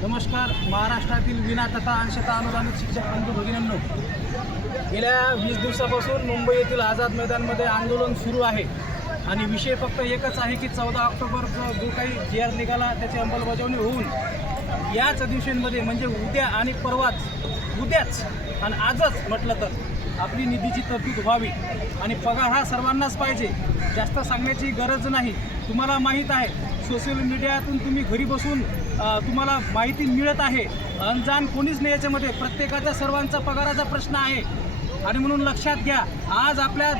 नमस्कार महाराष्ट्रातील विना तथा अंशतः अनुदानित शिक्षक बंधू भगिनींनो. गेल्या वीस दिवसापासून मुंबई येथील आझाद मैदानमध्ये आंदोलन सुरू आहे. आणि विषय फक्त एकच आहे की चौदा ऑक्टोबर जो काही जी आर निघाला त्याची अंमलबजावणी होऊन याच दिवशींमध्ये म्हणजे उद्या आणि परवाच उद्याच आणि आजच म्हटलं तर आपली निधीची तरतूद व्हावी. आणि पगार हा सर्वांनाच पाहिजे. जास्त सांगण्याची गरज नाही. तुम्हाला माहीत आहे सोशल मीडियातून तुम्ही घरी बसून तुम्हाला माहिती मिळत आहे. अनजान कोणीच नाही याच्यामध्ये. प्रत्येकाचा सर्वांचा पगाराचा प्रश्न आहे. आणि म्हणून लक्षात घ्या आज आपल्या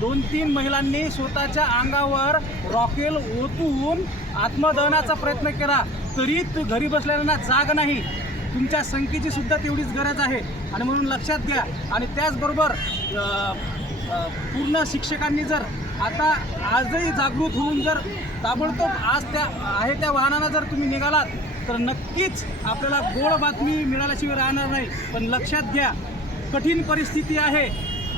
दोन तीन महिलांनी स्वतःच्या अंगावर रॉकेल ओतून आत्मदहनाचा प्रयत्न केला. तरी तू घरी बसलेल्यांना जाग नाही. तुमच्या संख्येची सुद्धा तेवढीच गरज आहे. आणि म्हणून लक्षात घ्या. आणि त्याचबरोबर पूर्ण शिक्षकांनी जर आता आजही जागृत होऊन जर ताबडतोब आज त्या आहे त्या वाहनानं जर तुम्ही निघालात तर नक्कीच आपल्याला गोड बातमी मिळाल्याशिवाय राहणार नाही. पण लक्षात घ्या कठीण परिस्थिती आहे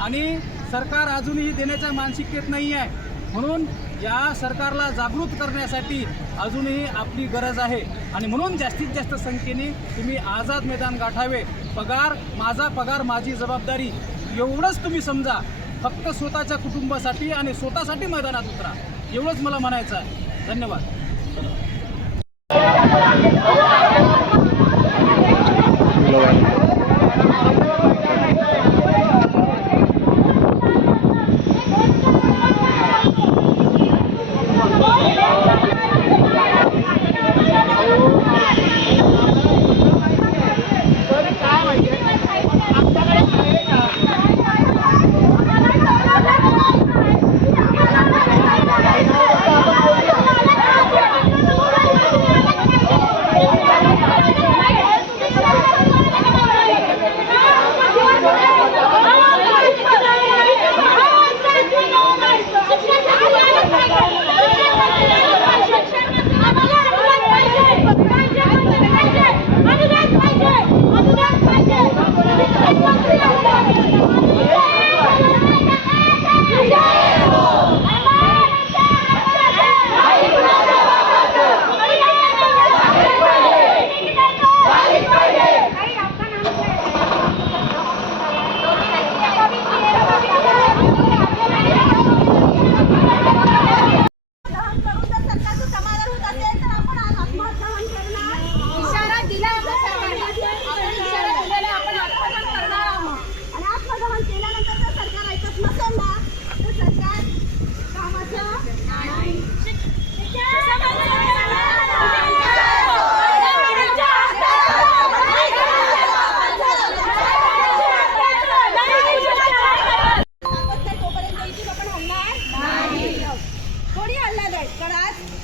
आणि सरकार अजूनही देण्याच्या मानसिकतेत नाही आहे. म्हणून या सरकारला जागृत करण्यासाठी अजूनही आपली गरज आहे. आणि म्हणून जास्तीत जास्त संख्येने तुम्ही आझाद मैदान गाठावे. पगार माझा पगार माझी जबाबदारी एवढंच तुम्ही समजा. फक्त स्वतःच्या कुटुंबासाठी आणि स्वतःसाठी मैदानात उतरा. एवढंच मला म्हणायचं आहे. धन्यवाद.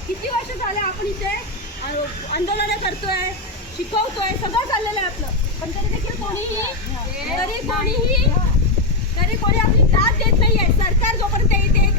किती वर्ष झाले आपण इथे आंदोलन करतोय शिकवतोय सगळं चाललेलं आहे आपलं. पण तरी देखील कोणीही तरी कोणीही तरी कोणी आपली साथ देत नाहीये. सरकार जोपर्यंत येते